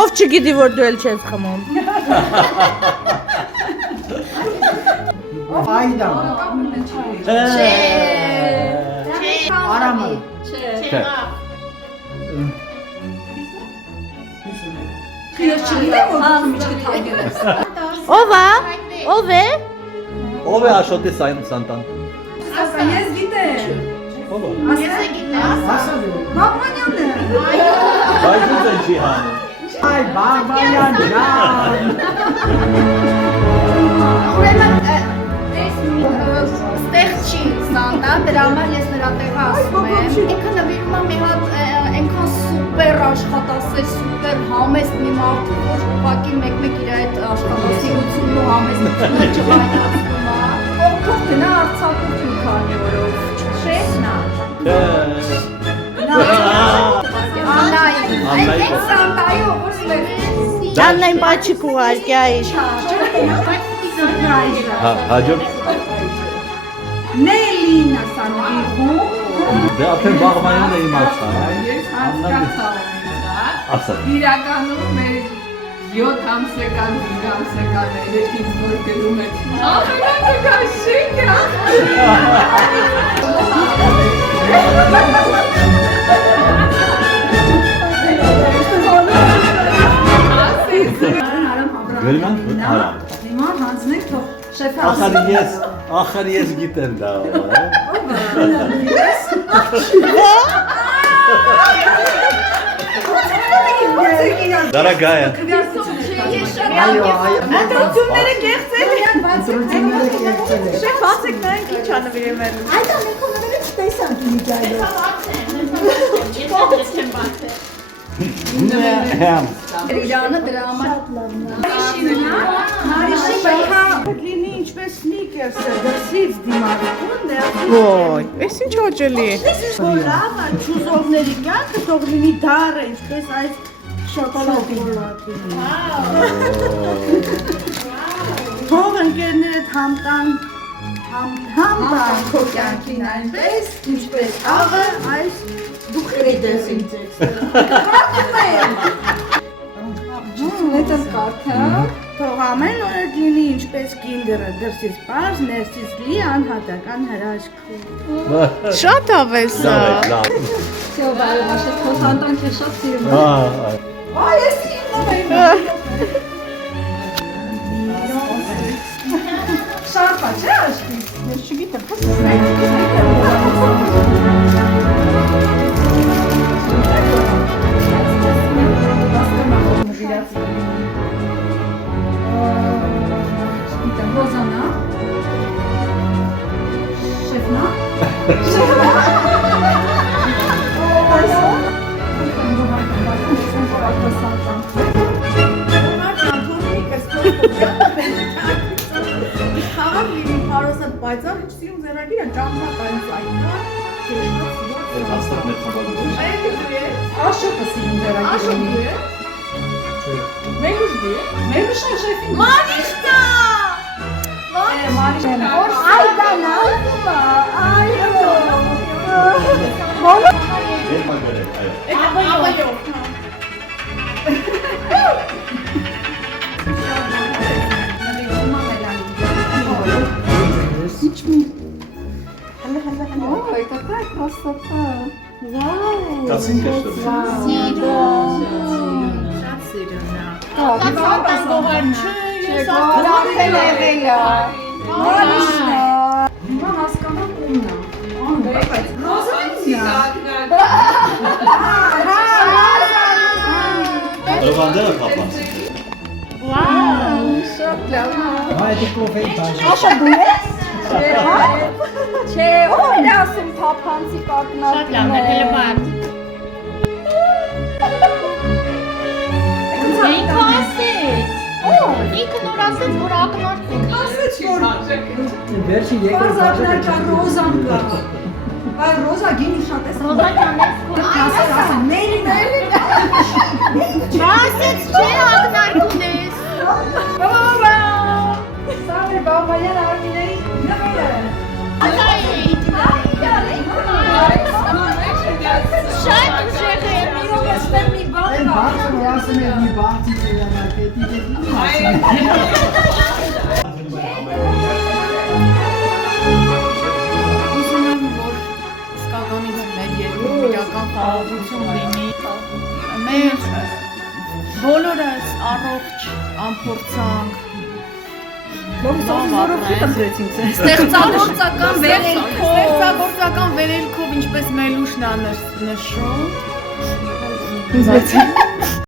Ով չգիտի, որ դու էլ չես խմում։ Այդամ։ Արամը։ Ով է? Ով է? Ով է Աշոտի Սանտան։ Ես գիտեմ։ Ով է։ Ես գիտեմ։ Բաղբանյանն է։ Բայց ո՞ւր է չի հանում։ Այ Բաղբանյան ջան։ Ուրեմն այս ստեղ չի Սանտա, դրա համար ես նրա տեղը ասում եմ։ Ինքը նվիրում է մի հատ այնքան սուպեր աշխատասեր, սուպեր համեստ մի մարդ, որ ուղղակի մեկ-մեկ իր այդ աշխատասիրությունն ու համեստությունը չվայնացնում է։ Թող գնա Արցախում մի քանի օրով, չէ՞։ Աննայի Սանտայով որ ստեղ։ Աննային պաչիկ ուղարկի այր։ Հաջորդ։ Նելինա Սանտիվում։ Դե արդեն Բաղբանյանն է իմացա։ Ես հասկացա Ասա։ իրականում մեր 7 ամսական երեքից որ գնում է ամենը գաշիկ է Գերման արամ։ Հիմա հանձնենք թող շեֆը Ախր ես գիտեմ դա։ Дорогая. Ընտրությունները կեղծել են, Ընտրությունները կեղծել են։ շեֆ ասեք նրանք ինչ ա նվիրել։ Այդ ամենքները չտեսանք միջայլով։ Իրանը դրա համար Մարիշի պետքա լինի ինչպես սնիկերսը, դրսից դիմարկուն, Ոյ, էս ինչ օջելի։ Որ լավ է, ճուզովների կյանքը թող լինի դառը, ինչպես այս շոկոլադի։ Թող ընկերներդ համտան քո կյանքին այնպես, ինչպես աղը այս դու խրետես ինձ ես։ Այդպես կարթա Թող ամեն օր լինի ինչպես կինդերը, դրսից պարզ, ներսից լի անհատական հրաշք։ Շատ ավես է։ Լավ։ Всё, բարի մաշը, քո Սանտան քեզ շատ սիրում է։ Այ ես ինձ եմ։ Շարփա, չէ՞ աշկի։ Ես չգիտեմ, ո՞ս Ռոզանա։ Շեֆնա։ Բայց ա չսիրում ձեռագիրը ճամփա տանցային։ Աշոկը սիրում ձեռագիրը։ Մերուշ դու։ Մերուշը շեֆին։ Մարիշկա։ Մարիշկա։ Այ դա լավ է։ Այ Ой, какая красота! Вау! Կասին կշտը։ Հիմա հասկանամ ումն է։ Դրվանդերը կապած։ Վաու։ Շատ լավ։ Այ դու կոֆե բաժ։ Աշա դու ես։ Չէ, ո՞վ է ասում թափանցիկ ակնարկներ։ Շատ լավ է, հələ բար։ Ինքը ասեց։ Ինքը նոր ասեց, որ ակնարկ ունի։ Ասեց որ Վերջի երկրորդ բարձրակար կա Ռոզան կա։ Բայց Ռոզա գինի շատ է։ Ռոզա կանես ասա Նելինա։ Ասեց չէ ակնարկ ունես։ Բաբա։ Սամիր Բաբայան Արմինեի նվերը։ Շատ ուժեղ է, մի րոպե ասում եմ մի բացի դերակետի Ուզում եմ, որ իսկականից մեր երկրում իրական խաղաղություն լինի։ Մեր բոլորս առողջ, անփորձանք, ստեղծագործական վերելքով, ինչպես Մելուշն ա նշում,